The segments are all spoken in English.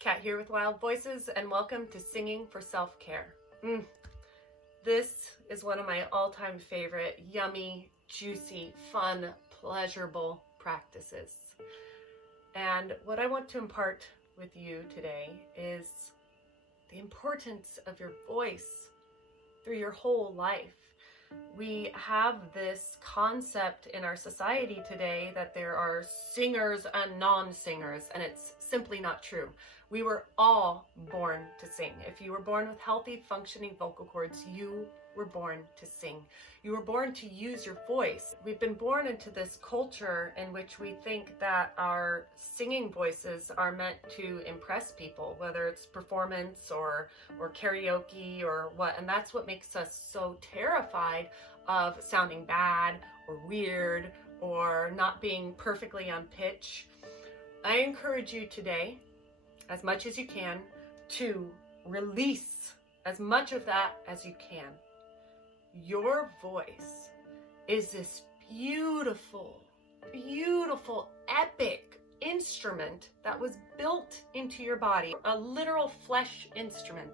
Kat here with Wylde Voices, and welcome to Singing for Self-Care. This is one of my all-time favorite, yummy, juicy, fun, pleasurable practices. And what I want to impart with you today is the importance of your voice through your whole life. We have this concept in our society today that there are singers and non-singers, and it's simply not true. We were all born to sing. If you were born with healthy, functioning vocal cords, you were born to sing. You were born to use your voice. We've been born into this culture in which we think that our singing voices are meant to impress people, whether it's performance or karaoke or what, and that's what makes us so terrified of sounding bad or weird or not being perfectly on pitch. I encourage you today, as much as you can, to release as much of that as you can. Your voice is this beautiful, beautiful, epic instrument that was built into your body, a literal flesh instrument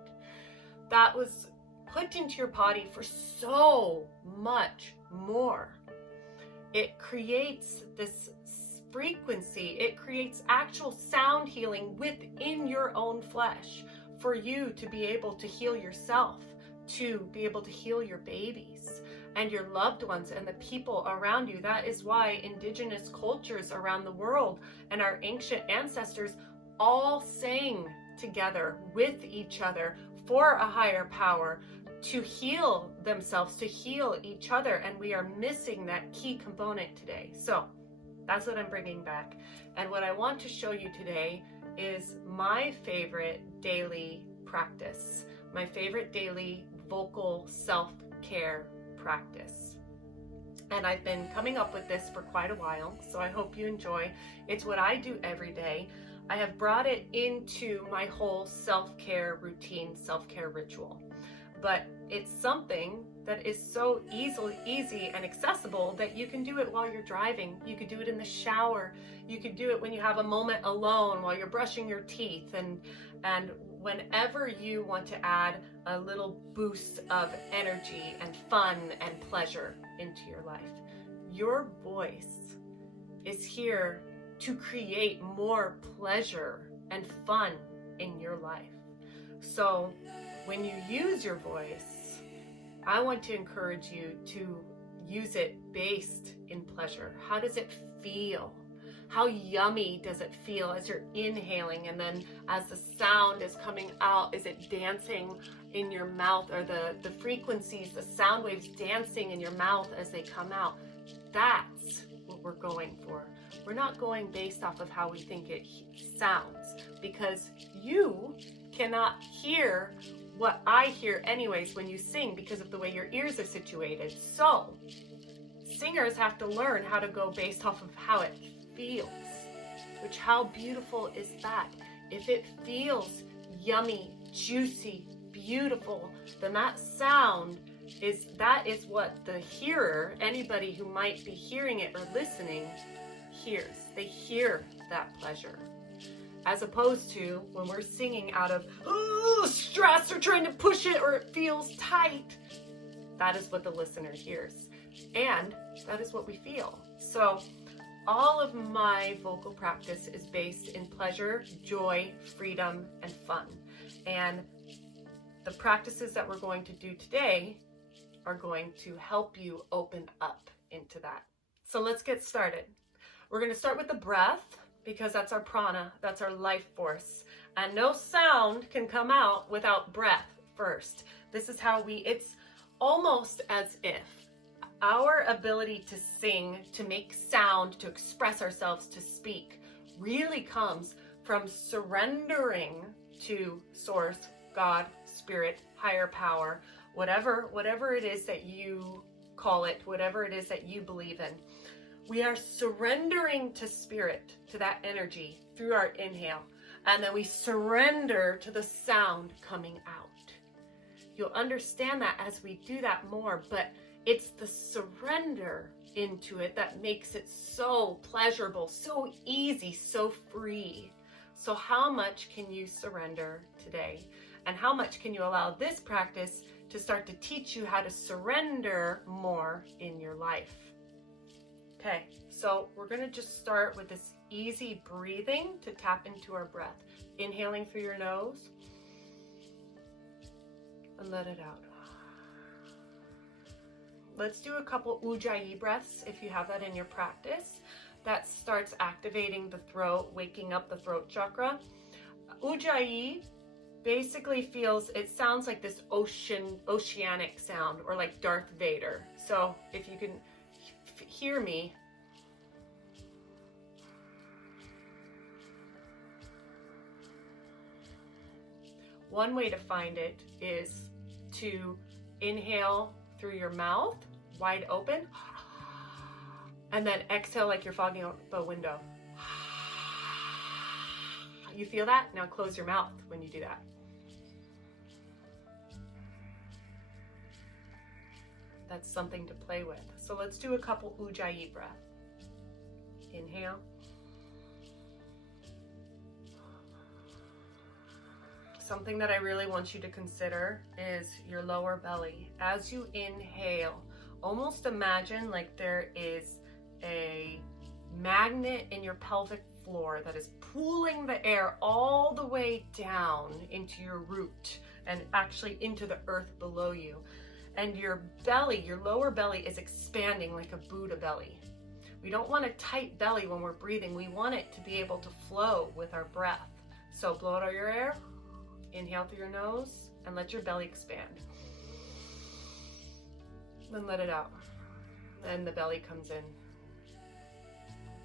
that was put into your body for so much more. It creates this frequency, it creates actual sound healing within your own flesh for you to be able to heal yourself, to be able to heal your babies and your loved ones and the people around you. That is why indigenous cultures around the world and our ancient ancestors all sang together with each other for a higher power to heal themselves, to heal each other, and we are missing that key component today. So that's what I'm bringing back. And what I want to show you today is my favorite daily practice, my favorite daily vocal self-care practice. And I've been coming up with this for quite a while, so I hope you enjoy. It's what I do every day. I have brought it into my whole self-care routine, self-care ritual. But it's something that is so easy and accessible that you can do it while you're driving. You could do it in the shower. You could do it when you have a moment alone while you're brushing your teeth, and whenever you want to add a little boost of energy and fun and pleasure into your life. Your voice is here to create more pleasure and fun in your life. So when you use your voice, I want to encourage you to use it based in pleasure. How does it feel? How yummy does it feel as you're inhaling, and then as the sound is coming out, is it dancing in your mouth? Or the frequencies, the sound waves dancing in your mouth as they come out? That's what we're going for. We're not going based off of how we think it sounds, because you cannot hear what I hear anyways when you sing because of the way your ears are situated. So singers have to learn how to go based off of how it feels, which, how beautiful is that? If it feels yummy, juicy, beautiful, then that sound is what the hearer, anybody who might be hearing it or listening, hears. They hear that pleasure. As opposed to when we're singing out of stress or trying to push it, or it feels tight, that is what the listener hears. And that is what we feel. So all of my vocal practice is based in pleasure, joy, freedom, and fun. And the practices that we're going to do today are going to help you open up into that. So let's get started. We're going to start with the breath, because that's our prana, that's our life force. And no sound can come out without breath first. This is how it's almost as if our ability to sing, to make sound, to express ourselves, to speak, really comes from surrendering to source, God, spirit, higher power, whatever it is that you call it, whatever it is that you believe in. We are surrendering to spirit, to that energy through our inhale, and then we surrender to the sound coming out. You'll understand that as we do that more, but it's the surrender into it that makes it so pleasurable, so easy, so free. So how much can you surrender today? And how much can you allow this practice to start to teach you how to surrender more in your life? Okay, so we're gonna just start with this easy breathing to tap into our breath. Inhaling through your nose and let it out. Let's do a couple ujjayi breaths if you have that in your practice. That starts activating the throat, waking up the throat chakra. Ujjayi basically it sounds like this oceanic sound, or like Darth Vader. So if you can hear me. One way to find it is to inhale through your mouth, wide open, and then exhale like you're fogging out the window. You feel that? Now close your mouth when you do that. That's something to play with. So let's do a couple ujjayi breath. Inhale. Something that I really want you to consider is your lower belly. As you inhale, almost imagine like there is a magnet in your pelvic floor that is pulling the air all the way down into your root and actually into the earth below you. And your belly, your lower belly, is expanding like a Buddha belly. We don't want a tight belly when we're breathing. We want it to be able to flow with our breath. So blow out all your air. Inhale through your nose and let your belly expand. Then let it out. And the belly comes in.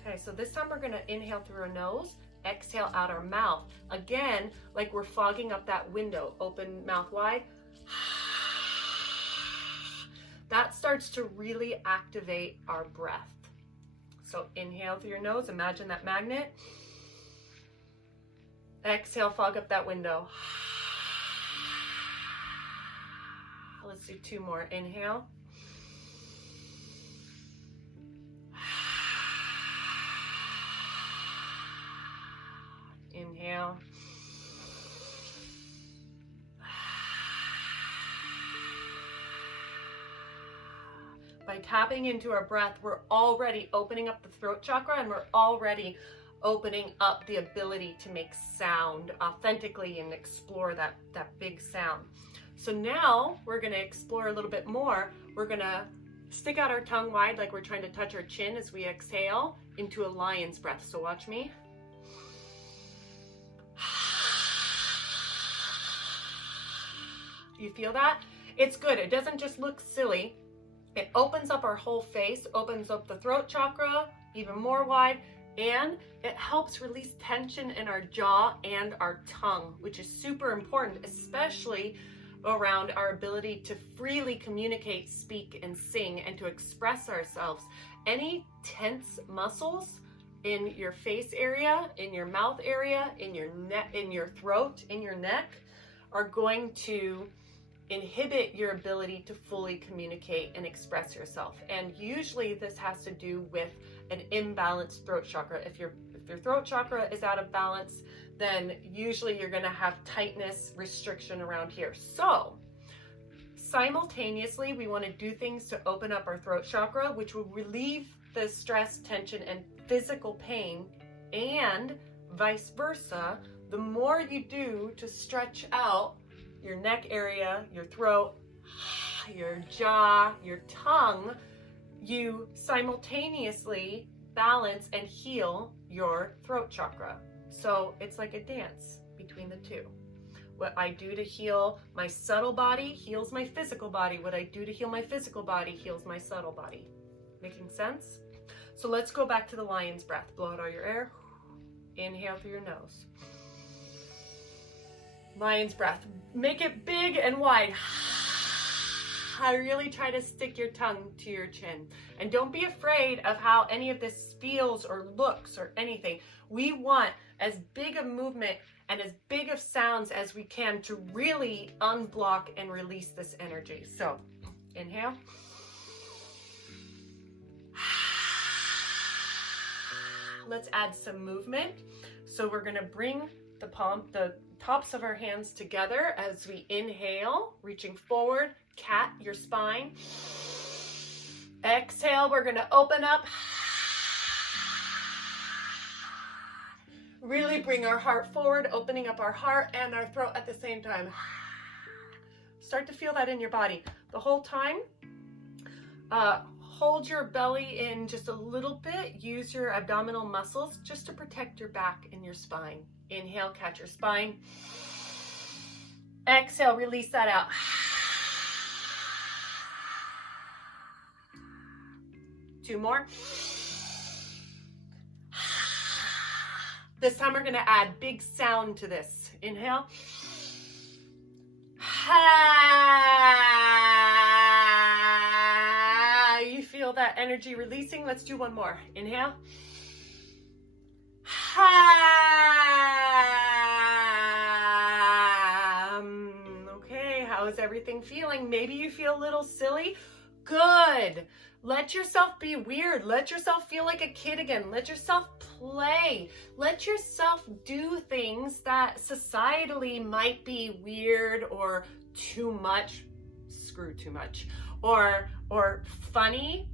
Okay, so this time we're gonna inhale through our nose, exhale out our mouth. Again, like we're fogging up that window, open mouth wide. That starts to really activate our breath. So inhale through your nose, imagine that magnet. Exhale, fog up that window. Let's do two more. Inhale. Inhale. By tapping into our breath, we're already opening up the throat chakra, and we're already opening up the ability to make sound authentically and explore that big sound. So now we're going to explore a little bit more. We're going to stick out our tongue wide like we're trying to touch our chin as we exhale into a lion's breath. So watch me. You feel that? It's good. It doesn't just look silly. It opens up our whole face, opens up the throat chakra even more wide, and it helps release tension in our jaw and our tongue, which is super important, especially around our ability to freely communicate, speak, and sing, and to express ourselves. Any tense muscles in your face area, in your mouth area, in your neck, in your throat, in your neck, are going to inhibit your ability to fully communicate and express yourself. And usually this has to do with an imbalanced throat chakra. If your throat chakra is out of balance, then usually you're going to have tightness, restriction around here. So simultaneously, we want to do things to open up our throat chakra, which will relieve the stress, tension, and physical pain, and vice versa. The more you do to stretch out your neck area, your throat, your jaw, your tongue, you simultaneously balance and heal your throat chakra. So it's like a dance between the two. What I do to heal my subtle body heals my physical body. What I do to heal my physical body heals my subtle body. Making sense? So let's go back to the lion's breath. Blow out all your air. Inhale through your nose. Lion's breath. Make it big and wide. I really try to stick your tongue to your chin. And don't be afraid of how any of this feels or looks or anything. We want as big a movement and as big of sounds as we can to really unblock and release this energy. So inhale. Let's add some movement. So we're going to bring the tops of our hands together as we inhale, reaching forward, cat your spine. Exhale, we're going to open up. Really bring our heart forward, opening up our heart and our throat at the same time. Start to feel that in your body. The whole time, hold your belly in just a little bit. Use your abdominal muscles just to protect your back and your spine. Inhale, catch your spine. Exhale, release that out. Two more. This time we're going to add big sound to this. Inhale. You feel that energy releasing? Let's do one more. Inhale. Okay, how is everything feeling? Maybe you feel a little silly. Good. Let yourself be weird. Let yourself feel like a kid again. Let yourself play. Let yourself do things that societally might be weird or too much. Screw too much. Or funny.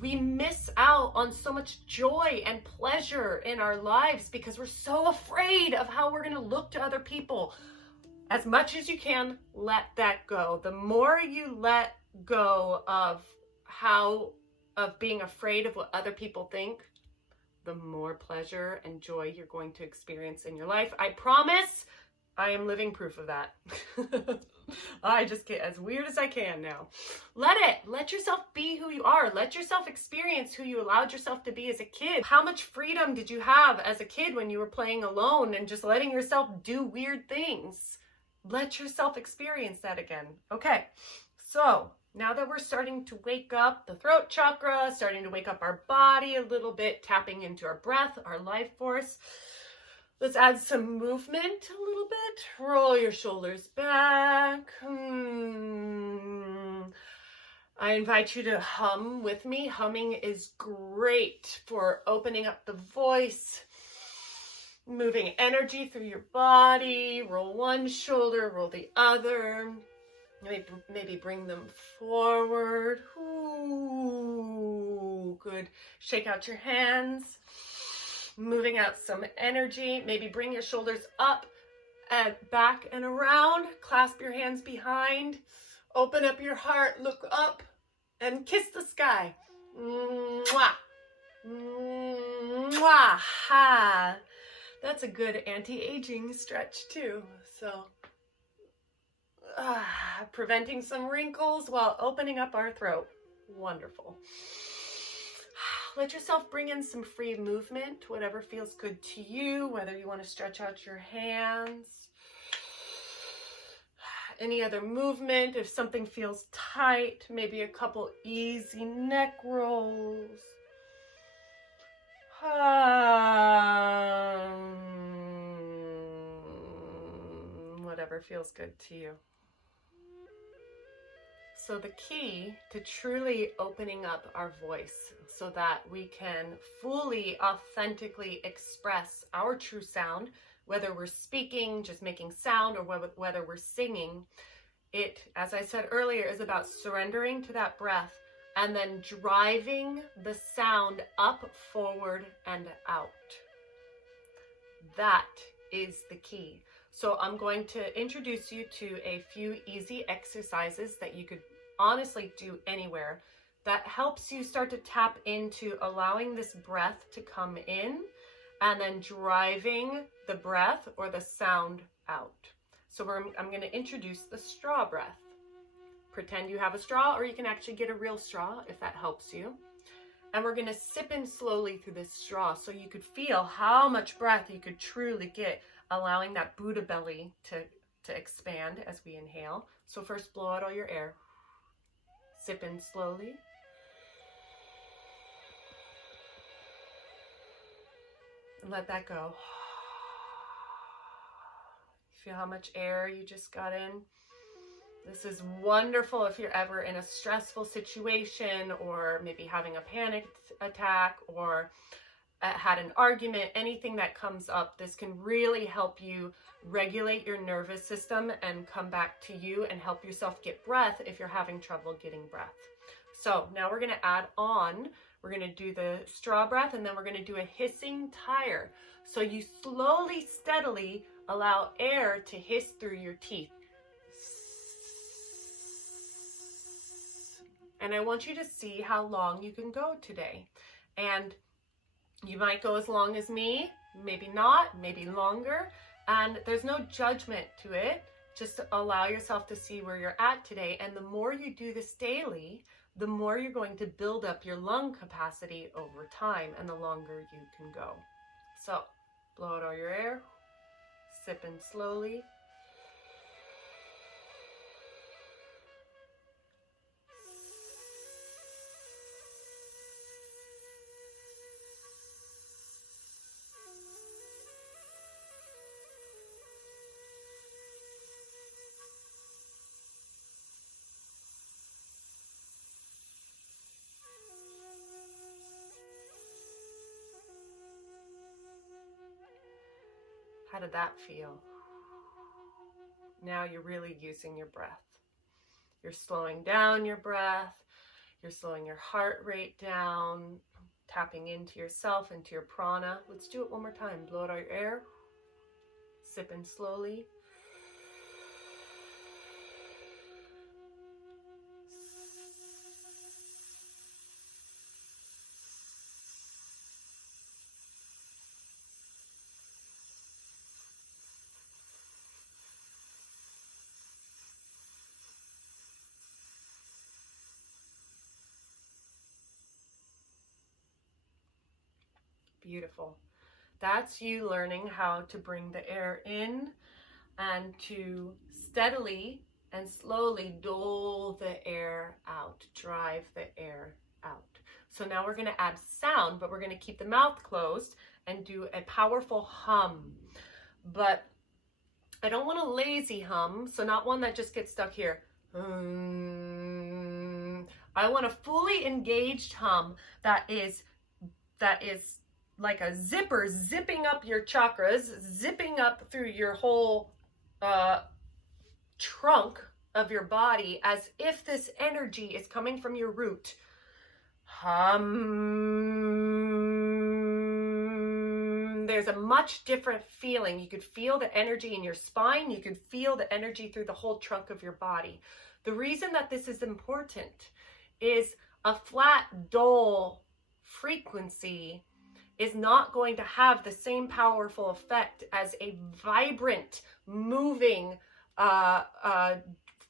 We miss out on so much joy and pleasure in our lives because we're so afraid of how we're going to look to other people. As much as you can, let that go. The more you let go of being afraid of what other people think, the more pleasure and joy you're going to experience in your life. I promise. I am living proof of that. I just get as weird as I can now. Let yourself be who you are. Let yourself experience who you allowed yourself to be as a kid. How much freedom did you have as a kid when you were playing alone and just letting yourself do weird things? Let yourself experience that again. Okay, so now that we're starting to wake up the throat chakra, starting to wake up our body a little bit, tapping into our breath, our life force, let's add some movement a little bit. Roll your shoulders back. I invite you to hum with me. Humming is great for opening up the voice, moving energy through your body. Roll one shoulder, roll the other. Maybe bring them forward. Ooh, good. Shake out your hands. Moving out some energy. Maybe bring your shoulders up and back and around. Clasp your hands behind. Open up your heart. Look up and kiss the sky. Mwah. Mwah. Ha. That's a good anti-aging stretch too. So preventing some wrinkles while opening up our throat. Wonderful. Let yourself bring in some free movement, whatever feels good to you, whether you want to stretch out your hands, any other movement. If something feels tight, maybe a couple easy neck rolls. Whatever feels good to you. So the key to truly opening up our voice so that we can fully, authentically express our true sound, whether we're speaking, just making sound, or whether we're singing, it, as I said earlier, is about surrendering to that breath and then driving the sound up, forward, and out. That is the key. So I'm going to introduce you to a few easy exercises that you could honestly do anywhere that helps you start to tap into allowing this breath to come in and then driving the breath or the sound out. So I'm going to introduce the straw breath. Pretend you have a straw, or you can actually get a real straw if that helps you. And we're going to sip in slowly through this straw so you could feel how much breath you could truly get, allowing that Buddha belly to expand as we inhale. So first blow out all your air. Sip in slowly. And let that go. Feel how much air you just got in. This is wonderful if you're ever in a stressful situation, or maybe having a panic attack, or had an argument, anything that comes up, this can really help you regulate your nervous system and come back to you and help yourself get breath if you're having trouble getting breath. So now we're going to add on, we're going to do the straw breath, and then we're going to do a hissing tire. So you slowly, steadily allow air to hiss through your teeth. And I want you to see how long you can go today. And you might go as long as me, maybe not, maybe longer. And there's no judgment to it. Just allow yourself to see where you're at today. And the more you do this daily, the more you're going to build up your lung capacity over time and the longer you can go. So blow out all your air, sip in slowly. How did that feel? Now you're really using your breath. You're slowing down your breath. You're slowing your heart rate down, tapping into yourself, into your prana. Let's do it one more time. Blow out all your air. Sip in slowly. Beautiful. That's you learning how to bring the air in and to steadily and slowly dole the air out, drive the air out. So now we're going to add sound, but we're going to keep the mouth closed and do a powerful hum. But I don't want a lazy hum, so not one that just gets stuck here. I want a fully engaged hum that is like a zipper, zipping up your chakras, zipping up through your whole trunk of your body, as if this energy is coming from your root. There's a much different feeling. You could feel the energy in your spine. You could feel the energy through the whole trunk of your body. The reason that this is important is a flat, dull frequency is not going to have the same powerful effect as a vibrant, moving,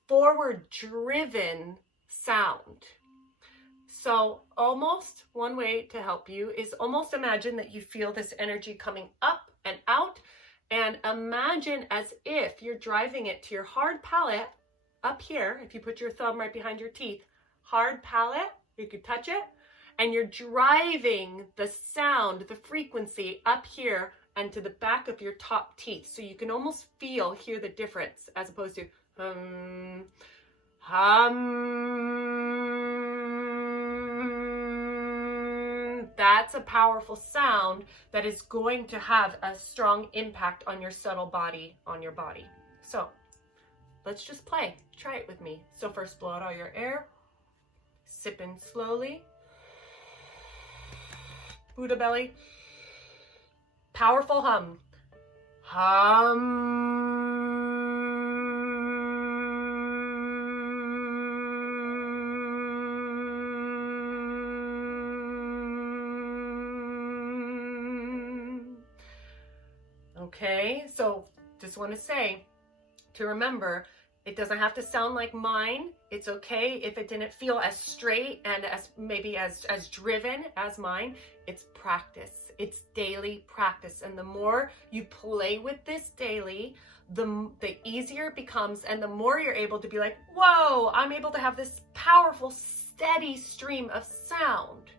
forward-driven sound. So almost one way to help you is almost imagine that you feel this energy coming up and out, and imagine as if you're driving it to your hard palate up here. If you put your thumb right behind your teeth, hard palate, you could touch it. And you're driving the sound, the frequency up here and to the back of your top teeth. So you can almost hear the difference as opposed to hum. That's a powerful sound that is going to have a strong impact on your subtle body, on your body. So let's just play. Try it with me. So first blow out all your air. Sip in slowly. Buddha belly. Powerful hum. Okay, so just want to say to remember, it doesn't have to sound like mine. It's okay if it didn't feel as straight and as maybe as driven as mine. It's practice. It's daily practice. And the more you play with this daily, the easier it becomes, and the more you're able to be like, whoa, I'm able to have this powerful, steady stream of sound,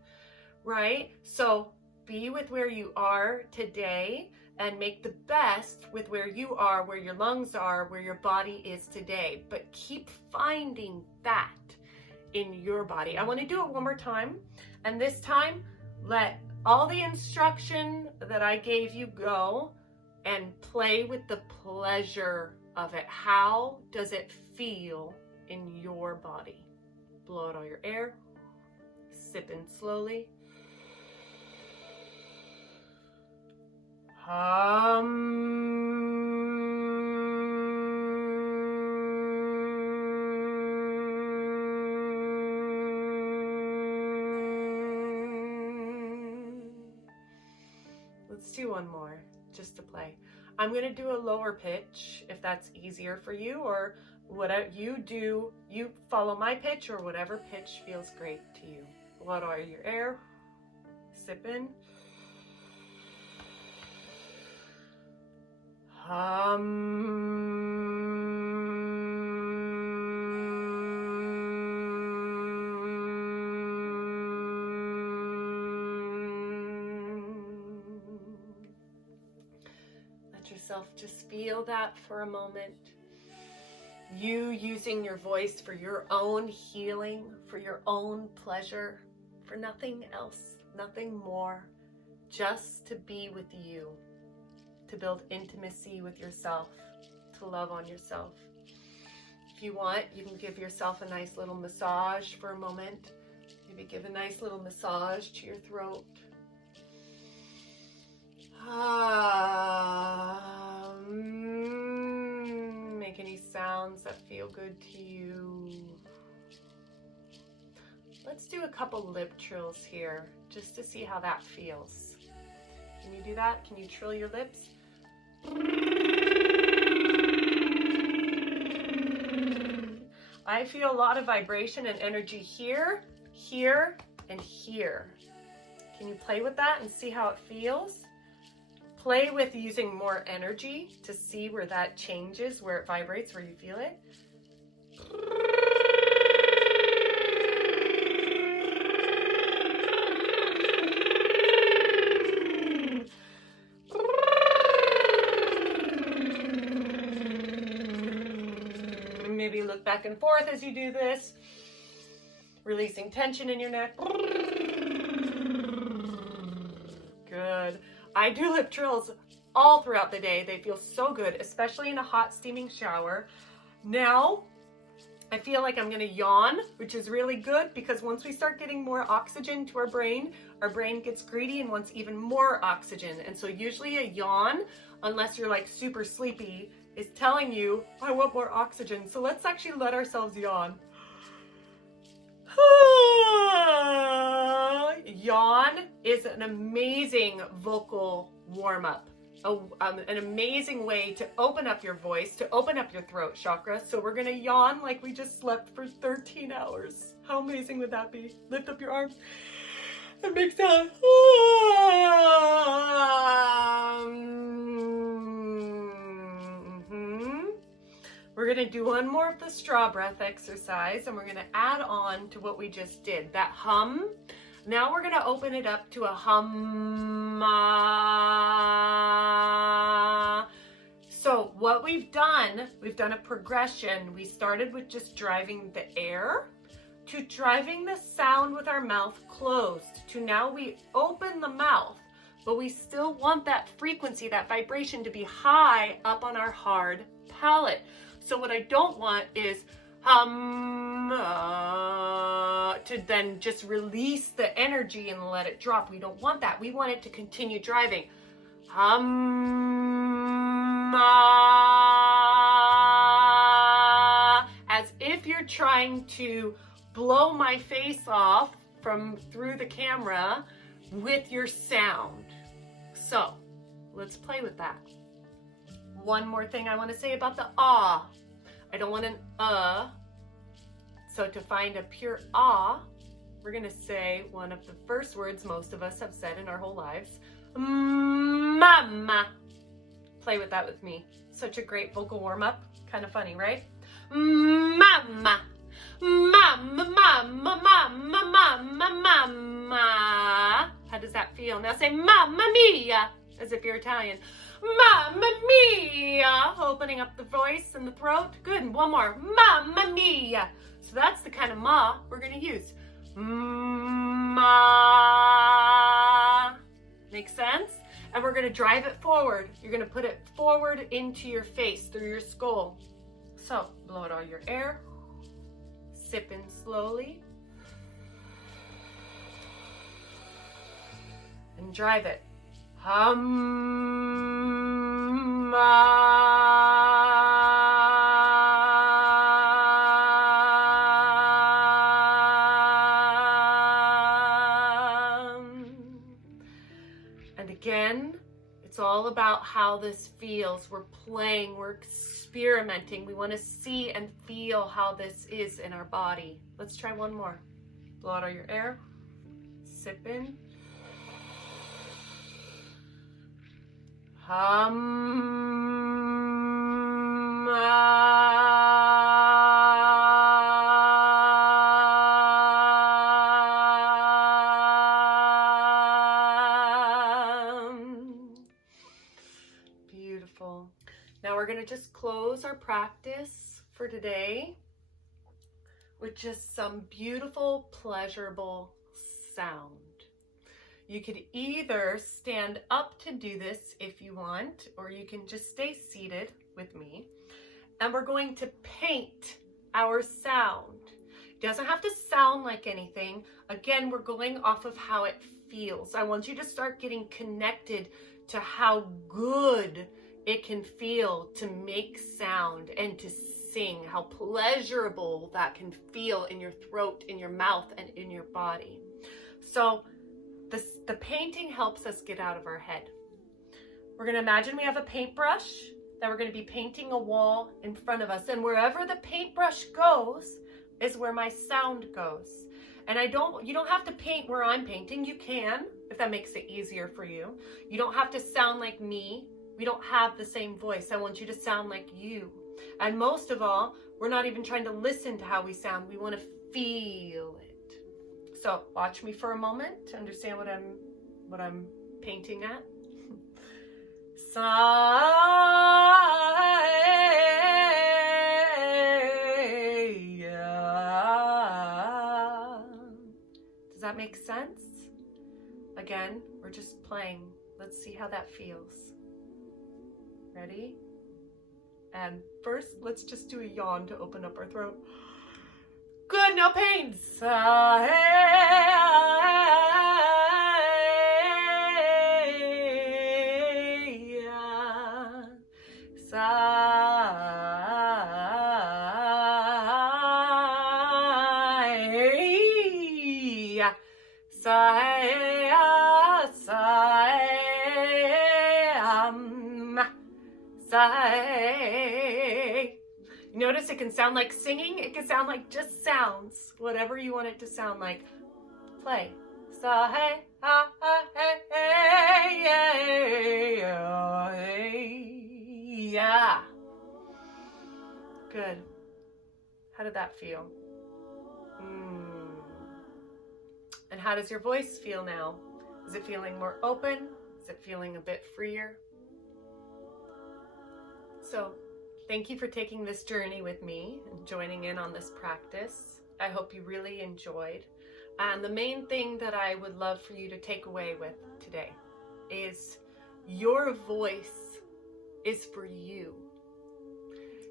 right? So be with where you are today and make the best with where you are, where your lungs are, where your body is today. But keep finding that in your body. I want to do it one more time. And this time, let all the instruction that I gave you go and play with the pleasure of it. How does it feel in your body? Blow out all your air. Sip in slowly. Let's do one more just to play. I'm going to do a lower pitch if that's easier for you, or whatever you do, you follow my pitch or whatever pitch feels great to you. Blow out all your air. Sip in. Let yourself just feel that for a moment. You using your voice for your own healing, for your own pleasure, for nothing else, nothing more, just to be with you, to build intimacy with yourself, to love on yourself. If you want, you can give yourself a nice little massage for a moment. Maybe give a nice little massage to your throat. Make any sounds that feel good to you. Let's do a couple lip trills here, just to see how that feels. Can you do that? Can you trill your lips? I feel a lot of vibration and energy here, here, and here. Can you play with that and see how it feels? Play with using more energy to see where that changes, where it vibrates, where you feel it. Maybe look back and forth as you do this, releasing tension in your neck. Good. I do lip trills all throughout the day. They feel so good, especially in a hot steaming shower. Now, I feel like I'm gonna yawn, which is really good because once we start getting more oxygen to our brain gets greedy and wants even more oxygen. And so usually a yawn, unless you're like super sleepy, is telling you, I want more oxygen. So let's actually let ourselves yawn. Yawn is an amazing vocal warm-up, an amazing way to open up your voice, to open up your throat chakra. So we're gonna yawn like we just slept for 13 hours. How amazing would that be? Lift up your arms and make sound. We're gonna do one more of the straw breath exercise, and we're gonna add on to what we just did, that hum. Now we're gonna open it up to a hum. So what we've done a progression. We started with just driving the air to driving the sound with our mouth closed, to now we open the mouth, but we still want that frequency, that vibration to be high up on our hard palate. So what I don't want is to then just release the energy and let it drop. We don't want that. We want it to continue driving. As if you're trying to blow my face off from through the camera with your sound. So let's play with that. One more thing I want to say about the ah. I don't want an So to find a pure ah, we're going to say one of the first words most of us have said in our whole lives. Mama. Play with that with me. Such a great vocal warm-up. Kind of funny, right? Mama. Mama, mama, mama, mama, mama. How does that feel? Now say mamma mia, as if you're Italian. Mamma mia. Opening up the voice and the throat. Good. One more. Mamma mia. So that's the kind of ma we're going to use. Ma. Make sense? And we're gonna drive it forward. You're gonna put it forward into your face, through your skull. So, blow out all your air. Sip in slowly. And drive it. Hum. And again, it's all about how this feels. We're playing, we're experimenting. We want to see and feel how this is in our body. Let's try one more. Blow out all your air. Sip in. Hum. Beautiful. Now we're going to just close our practice for today with just some beautiful, pleasurable sound. You could either stand up to do this if you want, or you can just stay seated with me. And we're going to paint our sound. It doesn't have to sound like anything. Again, we're going off of how it feels. I want you to start getting connected to how good it can feel to make sound and to sing, how pleasurable that can feel in your throat, in your mouth, and in your body. So the painting helps us get out of our head. We're going to imagine we have a paintbrush that we're going to be painting a wall in front of us, and wherever the paintbrush goes is where my sound goes. And you don't have to paint where I'm painting. You can, if that makes it easier for you. You don't have to sound like me. We don't have the same voice. I want you to sound like you. And most of all, we're not even trying to listen to how we sound. We want to feel it. So watch me for a moment to understand what I'm painting at. Does that make sense? Again, we're just playing. Let's see how that feels. Ready? And first, let's just do a yawn to open up our throat. Good, now pain. Notice it can sound like singing, it can sound like just sounds, whatever you want it to sound like. Play. Yeah. Good. How did that feel? And how does your voice feel now? Is it feeling more open? Is it feeling a bit freer? So, thank you for taking this journey with me and joining in on this practice. I hope you really enjoyed. And the main thing that I would love for you to take away with today is your voice is for you.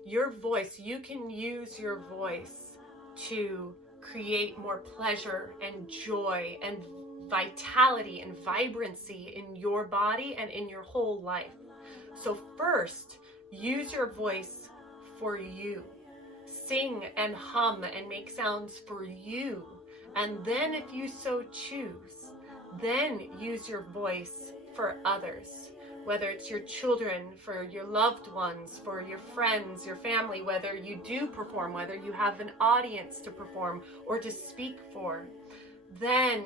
Your voice, you can use your voice to create more pleasure and joy and vitality and vibrancy in your body and in your whole life. So first, use your voice for you. Sing and hum and make sounds for you. And then if you so choose, then use your voice for others. Whether it's your children, for your loved ones, for your friends, your family, whether you do perform, whether you have an audience to perform or to speak for, then